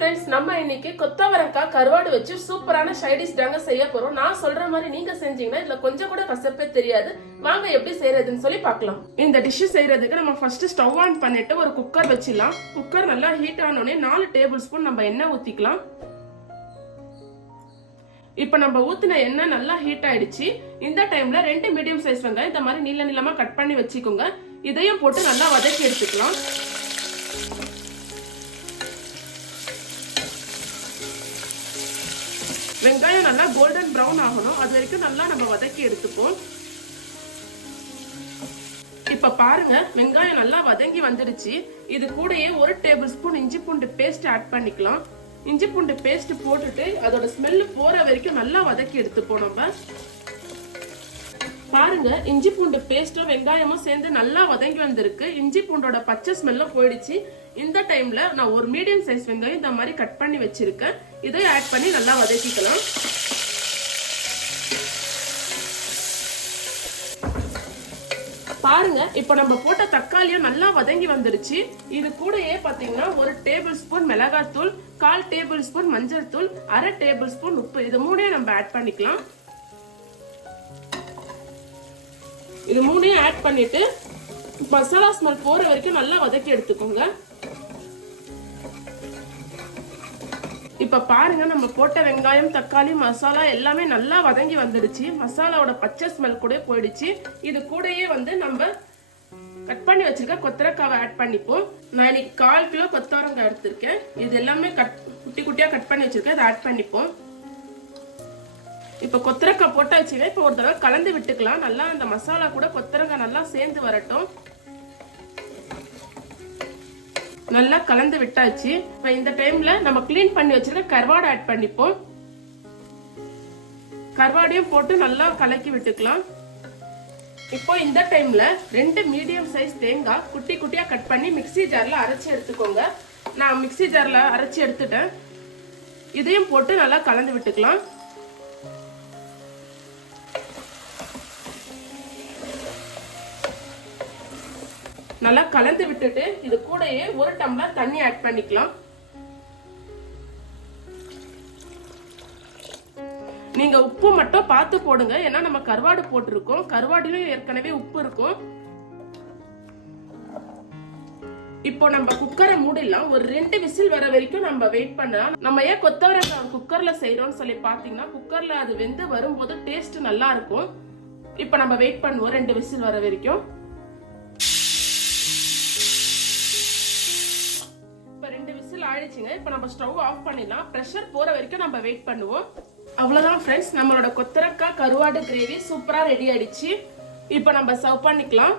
Friends நம்ம இன்னைக்கு கொத்தவரங்காய் கருவாடு வச்சு சூப்பரான சைடிஷ் தாங்க செய்ய போறோம். நான் சொல்ற மாதிரி நீங்க செஞ்சீங்கன்னா இதுல கொஞ்சம் கூட கசப்பே தெரியாது. வாங்க எப்படி செய்யறதுன்னு சொல்லி பார்க்கலாம். இந்த டிஷ் செய்யறதுக்கு நம்ம ஃபர்ஸ்ட் ஸ்டவ் ஆன் பண்ணிட்டு ஒரு குக்கர் வச்சிடலாம். குக்கர் நல்லா ஹீட் ஆனோடனே 4 டேபிள் ஸ்பூன் நம்ம எண்ணெய் ஊத்திக்கலாம். இப்ப நம்ம ஊத்தின எண்ணெய் நல்லா ஹீட் ஆயிடுச்சு. இந்த டைம்ல 2 மீடியம் சைஸ் வெங்காயம் இந்த மாதிரி நீள நீளமா கட் பண்ணி வச்சுக்கோங்க. இதையும் போட்டு நல்லா வதக்கி எடுத்துக்கலாம். வெங்காயம் நல்லா கோல்டன் பிரவுன் ஆகணும், அது வரைக்கும் நல்லா நம்ம வதக்கி எடுத்துப்போம். இப்ப பாருங்க வெங்காயம் நல்லா வதங்கி வந்துடுச்சு. இது கூடயே 1 டேபிள் ஸ்பூன் இஞ்சி பூண்டு பேஸ்ட் ஆட் பண்ணிக்கலாம். இஞ்சி பூண்டு பேஸ்ட் போட்டுட்டு அதோட ஸ்மெல் போற வரைக்கும் நல்லா வதக்கி எடுத்துப்போம். நம்ம பாருங்க இஞ்சி பூண்டு பேஸ்டும் வெங்காயமும் சேர்ந்து நல்லா வதங்கி வந்திருக்கு. இஞ்சி பூண்டோட பச்சை ஸ்மெல்லும் போயிடுச்சு. இந்த டைம்ல நான் ஒரு மீடியம் சைஸ் வெங்காயம் இந்த மாதிரி கட் பண்ணி வச்சிருக்கேன். இதை ஆட் பண்ணி நல்லா வதக்கிக்கலாம். பாருங்க இப்ப நம்ம போட்ட தக்காளியும் நல்லா வதங்கி வந்துருச்சு. இது கூடயே பாத்தீங்கன்னா 1 டேபிள் ஸ்பூன் மிளகாத்தூள், 1/4 டேபிள் ஸ்பூன் மஞ்சள் தூள், 1/2 டேபிள் ஸ்பூன் உப்பு, இது மூணையும் நம்ம ஆட் பண்ணிக்கலாம். இது மூணையும் ஆட் பண்ணிட்டு மசாலா ஸ்மெல் போற வரைக்கும் நல்லா வதக்கி எடுத்துக்கோங்க. இப்ப பாருங்க நம்ம போட்ட வெங்காயம் தக்காளி மசாலா எல்லாமே நல்லா வதங்கி வந்துடுச்சு. மசாலாவோட பச்சை ஸ்மெல் கூட போயிடுச்சு. இது கூடயே நம்ம கட் பண்ணி வச்சிருக்க கொத்தரக்காவை ஆட் பண்ணிப்போம். நான் இன்னைக்கு 1/4 கிலோ கொத்தவரங்காய் எடுத்திருக்கேன். இது எல்லாமே குட்டி குட்டியா கட் பண்ணி வச்சிருக்கேன். இதை ஆட் பண்ணிப்போம். இப்ப கொத்தரக்காய் போட்டா வச்சுங்க. இப்ப ஒரு தடவை கலந்து விட்டுக்கலாம். நல்லா அந்த மசாலா கூட கொத்தரங்காய் நல்லா சேர்ந்து வரட்டும். நல்லா கலந்து விட்டாச்சு. இப்ப இந்த டைம்ல நம்ம கிளீன் பண்ணி வச்சிருக்க கருவாடு ஆட் பண்ணிப்போம். கருவாடையும் போட்டு நல்லா கலக்கி விட்டுக்கலாம். இப்போ இந்த டைம்ல 2 மீடியம் சைஸ் தேங்காய் குட்டி குட்டியா கட் பண்ணி மிக்ஸி ஜார்ல அரைச்சி எடுத்துக்கோங்க. நான் மிக்ஸி ஜார்ல அரைச்சி எடுத்துட்டேன். இதையும் போட்டு நல்லா கலந்து விட்டுக்கலாம். நல்லா கலந்து விட்டுட்டு இது கூடயே 1 டம்ளர் தண்ணி ஆட் பண்ணிக்கலாம். நீங்க உப்பு மட்டும் பார்த்து போடுங்க, ஏன்னா நம்ம கருவாடு போட்டிருக்கோம். கருவாடிலும் ஏற்கனவே உப்பு இருக்கும். இப்போ நம்ம குக்கரை மூடிடலாம். ஒரு 2 விசில் வர வரைக்கும் நம்ம வெயிட் பண்ணலாம். நம்ம ஏன் கொத்தவரங்காய் குக்கர்ல செய்யறோம்னு சொல்லி பாத்தீங்கன்னா குக்கர்ல அது வெந்து வரும்போது டேஸ்ட் நல்லா இருக்கும். இப்போ நம்ம வெயிட் பண்ணுவோம் 2 விசில் வர வரைக்கும். 2 விசில் ஆயிடுச்சுங்க. இப்ப நம்ம ஸ்டவ் ஆஃப் பண்ணிடலாம். பிரஷர் போற வரைக்கும் நம்ம வெயிட் பண்ணுவோம். அவ்வளவுதான் ஃப்ரெண்ட்ஸ், நம்மளோட கொத்தரக்காய் கருவாடு கிரேவி சூப்பரா ரெடி ஆயிடுச்சு. இப்ப நம்ம சர்வ் பண்ணிக்கலாம்.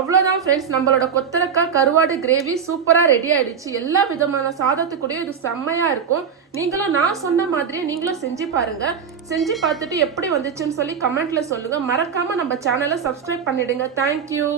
அவ்வளவுதான் ஃப்ரெண்ட்ஸ், நம்மளோட கொத்தரக்காய் கருவாடு கிரேவி சூப்பரா ரெடி ஆயிடுச்சு. எல்லா விதமான சாதத்துக்கூடயும் இது செம்மையா இருக்கும். நீங்களும் நான் சொன்ன மாதிரியே நீங்களும் செஞ்சு பாருங்க. செஞ்சு பார்த்துட்டு எப்படி வந்துச்சுன்னு சொல்லி கமெண்ட்ல சொல்லுங்க. மறக்காம நம்ம சேனலை சப்ஸ்கிரைப் பண்ணிடுங்க. தேங்க்யூ.